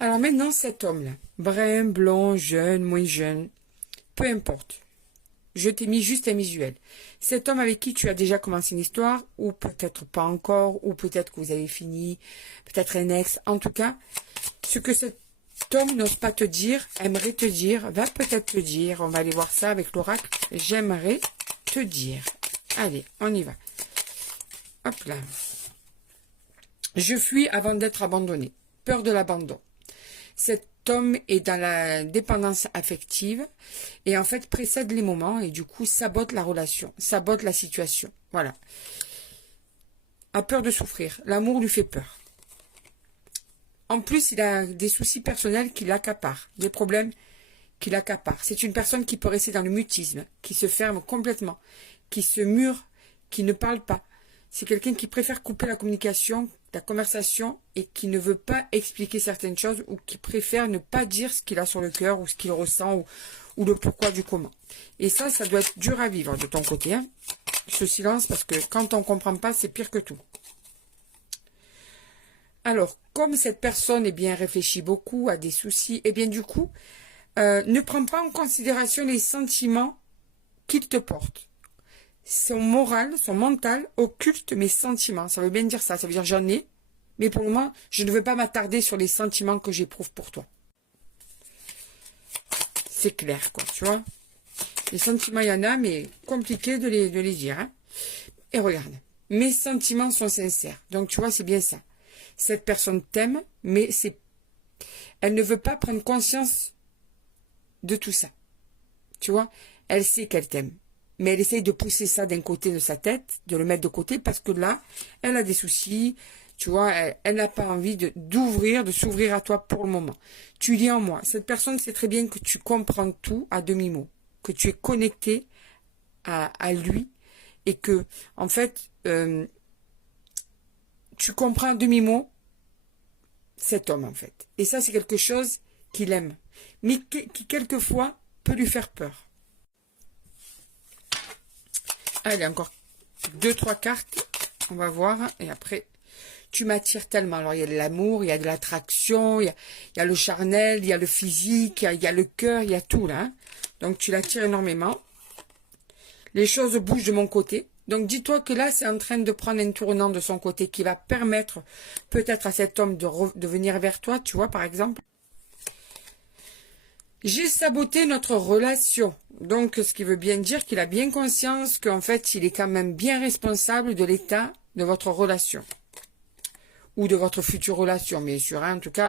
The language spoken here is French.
Alors maintenant, cet homme-là, brun, blond, jeune, moins jeune, peu importe. Je t'ai mis juste un visuel. Cet homme avec qui tu as déjà commencé une histoire, ou peut-être pas encore, ou peut-être que vous avez fini, peut-être un ex. En tout cas, ce que cet homme n'ose pas te dire, aimerait te dire, va peut-être te dire, on va aller voir ça avec l'oracle, j'aimerais te dire. Allez, on y va. Hop là. Je fuis avant d'être abandonné. Peur de l'abandon. Cet homme est dans la dépendance affective et en fait précède les moments et du coup sabote la relation, sabote la situation. Voilà. A peur de souffrir. L'amour lui fait peur. En plus, il a des soucis personnels qui l'accaparent, des problèmes qui l'accaparent. C'est une personne qui peut rester dans le mutisme, qui se ferme complètement, qui se mure, qui ne parle pas. C'est quelqu'un qui préfère couper la communication, la conversation et qui ne veut pas expliquer certaines choses ou qui préfère ne pas dire ce qu'il a sur le cœur ou ce qu'il ressent ou le pourquoi du comment. Et ça doit être dur à vivre de ton côté, hein, ce silence, parce que quand on ne comprend pas, c'est pire que tout. Alors, comme cette personne est bien réfléchie beaucoup, a des soucis, et bien du coup, ne prend pas en considération les sentiments qu'il te porte. Son moral, son mental occulte mes sentiments. Ça veut bien dire ça. Ça veut dire j'en ai, mais pour le moment, je ne veux pas m'attarder sur les sentiments que j'éprouve pour toi. C'est clair, quoi, tu vois. Les sentiments, il y en a, mais compliqué de les dire. Hein. Et regarde, mes sentiments sont sincères. Donc, tu vois, c'est bien ça. Cette personne t'aime, mais elle ne veut pas prendre conscience de tout ça. Tu vois, elle sait qu'elle t'aime. Mais elle essaye de pousser ça d'un côté de sa tête, de le mettre de côté, parce que là, elle a des soucis, tu vois, elle n'a pas envie d'ouvrir, de s'ouvrir à toi pour le moment. Tu lis en moi. Cette personne sait très bien que tu comprends tout à demi-mot, que tu es connecté à lui, et que, en fait, tu comprends à demi-mot cet homme, en fait. Et ça, c'est quelque chose qu'il aime, mais qui quelquefois peut lui faire peur. Allez, encore 2-3 cartes. On va voir. Et après, tu m'attires tellement. Alors, il y a de l'amour, il y a de l'attraction, il y a le charnel, il y a le physique, il y a le cœur, il y a tout là. Hein. Donc, tu l'attires énormément. Les choses bougent de mon côté. Donc, dis-toi que là, c'est en train de prendre un tournant de son côté qui va permettre peut-être à cet homme de venir vers toi, tu vois, par exemple. J'ai saboté notre relation. Donc, ce qui veut bien dire qu'il a bien conscience qu'en fait, il est quand même bien responsable de l'état de votre relation. Ou de votre future relation, bien sûr. Hein, en tout cas,